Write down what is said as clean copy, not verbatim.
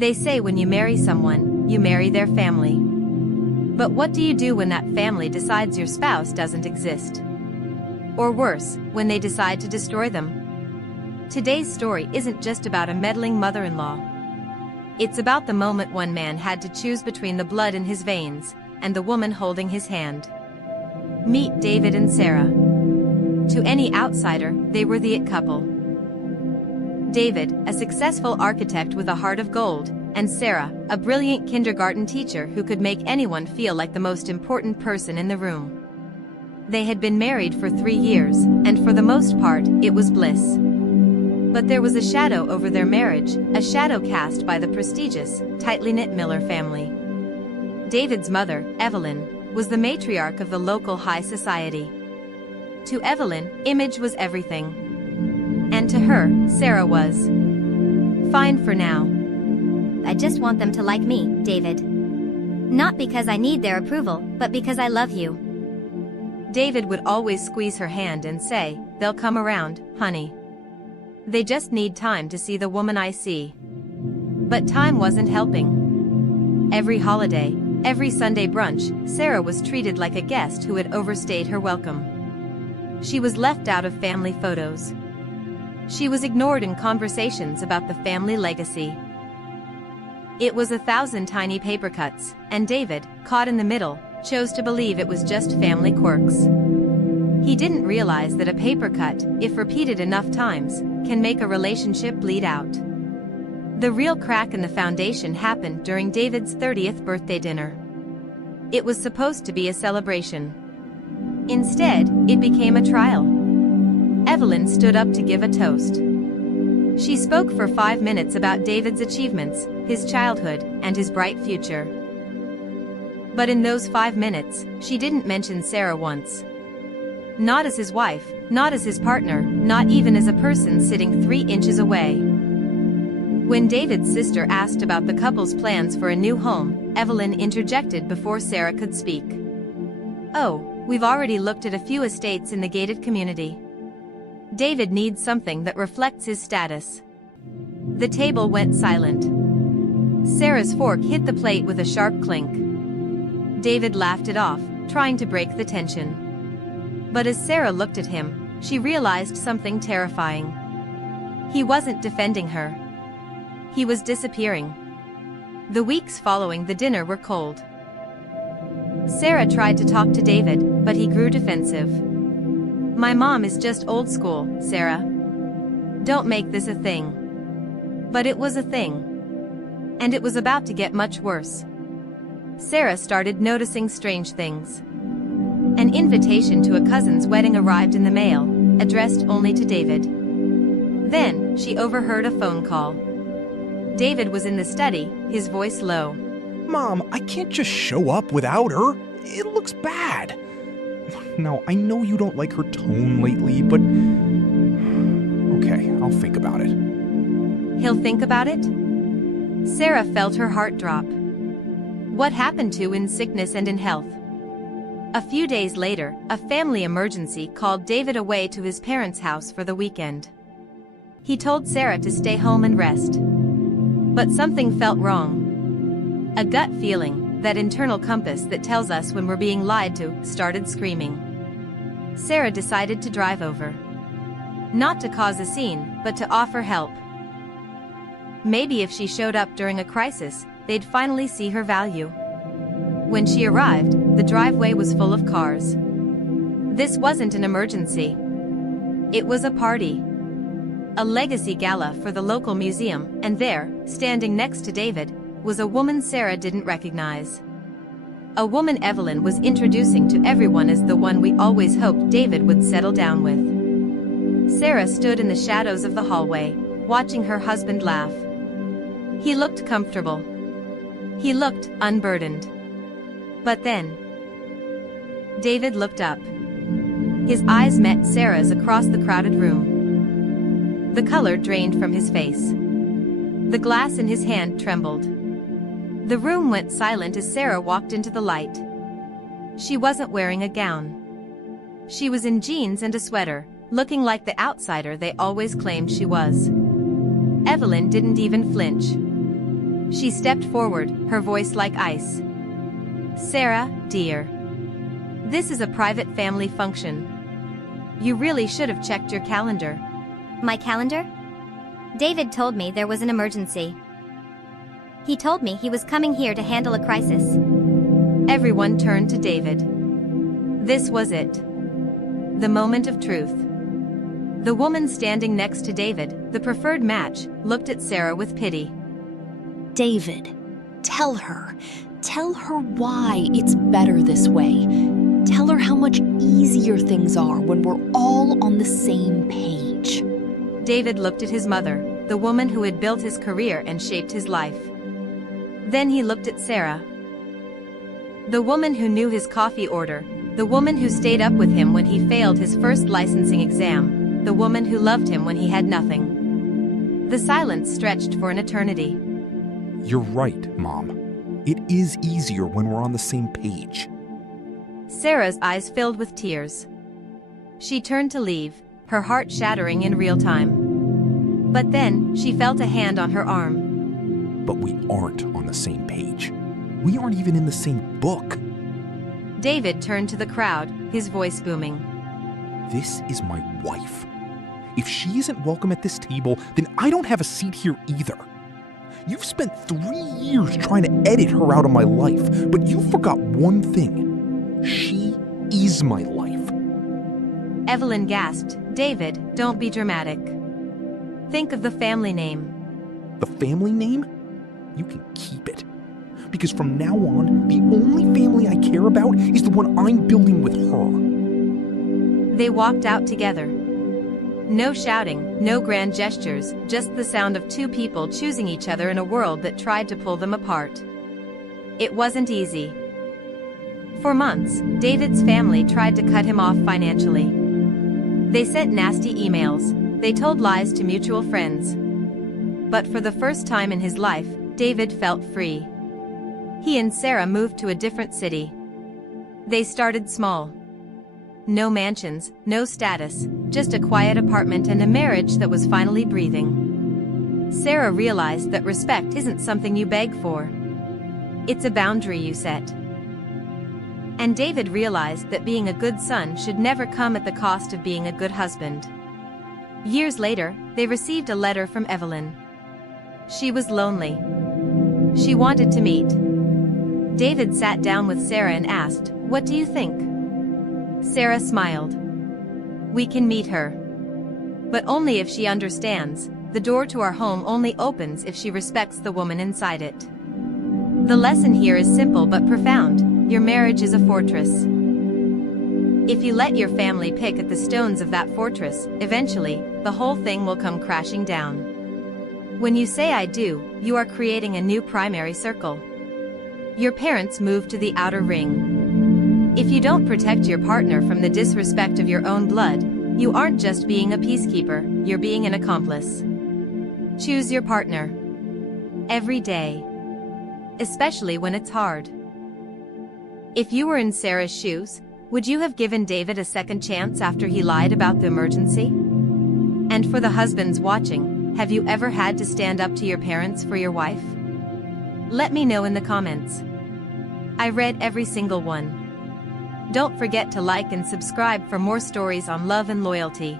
They say when you marry someone, you marry their family. But what do you do when that family decides your spouse doesn't exist? Or worse, when they decide to destroy them? Today's story isn't just about a meddling mother-in-law. It's about the moment one man had to choose between the blood in his veins and the woman holding his hand. Meet David and Sarah. To any outsider, they were the it couple. David, a successful architect with a heart of gold, and Sarah, a brilliant kindergarten teacher who could make anyone feel like the most important person in the room. They had been married for 3 years, and for the most part, it was bliss. But there was a shadow over their marriage, a shadow cast by the prestigious, tightly knit Miller family. David's mother, Evelyn, was the matriarch of the local high society. To Evelyn, image was everything. And to her, Sarah was fine for now. I just want them to like me, David. Not because I need their approval, but because I love you. David would always squeeze her hand and say, "They'll come around, honey. They just need time to see the woman I see." But time wasn't helping. Every holiday, every Sunday brunch, Sarah was treated like a guest who had overstayed her welcome. She was left out of family photos. She was ignored in conversations about the family legacy. It was 1,000 tiny paper cuts, and David, caught in the middle, chose to believe it was just family quirks. He didn't realize that a paper cut, if repeated enough times, can make a relationship bleed out. The real crack in the foundation happened during David's 30th birthday dinner. It was supposed to be a celebration. Instead, it became a trial. Evelyn stood up to give a toast. She spoke for 5 minutes about David's achievements, his childhood, and his bright future. But in those 5 minutes, she didn't mention Sarah once. Not as his wife, not as his partner, not even as a person sitting 3 inches away. When David's sister asked about the couple's plans for a new home, Evelyn interjected before Sarah could speak. "Oh, we've already looked at a few estates in the gated community. David needs something that reflects his status." The table went silent. Sarah's fork hit the plate with a sharp clink. David laughed it off, trying to break the tension. But as Sarah looked at him, she realized something terrifying. He wasn't defending her. He was disappearing. The weeks following the dinner were cold. Sarah tried to talk to David, but he grew defensive. "My mom is just old school, Sarah. Don't make this a thing." But it was a thing. And it was about to get much worse. Sarah started noticing strange things. An invitation to a cousin's wedding arrived in the mail, addressed only to David. Then, she overheard a phone call. David was in the study, his voice low. "Mom, I can't just show up without her. It looks bad. Now, I know you don't like her tone lately, but... Okay, I'll think about it." He'll think about it? Sarah felt her heart drop. What happened to in sickness and in health? A few days later, a family emergency called David away to his parents' house for the weekend. He told Sarah to stay home and rest. But something felt wrong. A gut feeling, that internal compass that tells us when we're being lied to, started screaming. Sarah decided to drive over. Not to cause a scene, but to offer help. Maybe if she showed up during a crisis, they'd finally see her value. When she arrived, the driveway was full of cars. This wasn't an emergency. It was a party. A legacy gala for the local museum, and there, standing next to David, was a woman Sarah didn't recognize. A woman Evelyn was introducing to everyone as the one we always hoped David would settle down with. Sarah stood in the shadows of the hallway, watching her husband laugh. He looked comfortable. He looked unburdened. But then, David looked up. His eyes met Sarah's across the crowded room. The color drained from his face. The glass in his hand trembled. The room went silent as Sarah walked into the light. She wasn't wearing a gown. She was in jeans and a sweater, looking like the outsider they always claimed she was. Evelyn didn't even flinch. She stepped forward, her voice like ice. Sarah, dear. This is a private family function. You really should have checked your calendar. My calendar? David told me there was an emergency. He told me he was coming here to handle a crisis. Everyone turned to David. This was it. The moment of truth. The woman standing next to David, the preferred match, looked at Sarah with pity. David, tell her. Tell her why it's better this way. Tell her how much easier things are when we're all on the same page. David looked at his mother, the woman who had built his career and shaped his life. Then he looked at Sarah. The woman who knew his coffee order, the woman who stayed up with him when he failed his first licensing exam, the woman who loved him when he had nothing. The silence stretched for an eternity. You're right, Mom. It is easier when we're on the same page. Sarah's eyes filled with tears. She turned to leave, her heart shattering in real time. But then, she felt a hand on her arm. But we aren't on the same page. We aren't even in the same book. David turned to the crowd, his voice booming. This is my wife. If she isn't welcome at this table, then I don't have a seat here either. You've spent 3 years trying to edit her out of my life, but you forgot one thing. She is my life. Evelyn gasped, David, don't be dramatic. Think of the family name. The family name? You can keep it. Because from now on, the only family I care about is the one I'm building with her. They walked out together. No shouting, no grand gestures, just the sound of two people choosing each other in a world that tried to pull them apart. It wasn't easy. For months, David's family tried to cut him off financially. They sent nasty emails, they told lies to mutual friends. But for the first time in his life, David felt free. He and Sarah moved to a different city. They started small. No mansions, no status, just a quiet apartment and a marriage that was finally breathing. Sarah realized that respect isn't something you beg for. It's a boundary you set. And David realized that being a good son should never come at the cost of being a good husband. Years later, they received a letter from Evelyn. She was lonely. She wanted to meet. David sat down with Sarah and asked, "What do you think?" Sarah smiled. "We can meet her. But only if she understands. The door to our home only opens if she respects the woman inside it." The lesson here is simple but profound. Your marriage is a fortress. If you let your family pick at the stones of that fortress, eventually, the whole thing will come crashing down. When you say "I do," you are creating a new primary circle. Your parents move to the outer ring. If you don't protect your partner from the disrespect of your own blood, you aren't just being a peacekeeper, you're being an accomplice. Choose your partner. Every day. Especially when it's hard. If you were in Sarah's shoes, would you have given David a second chance after he lied about the emergency? And for the husbands watching, have you ever had to stand up to your parents for your wife? Let me know in the comments. I read every single one. Don't forget to like and subscribe for more stories on love and loyalty.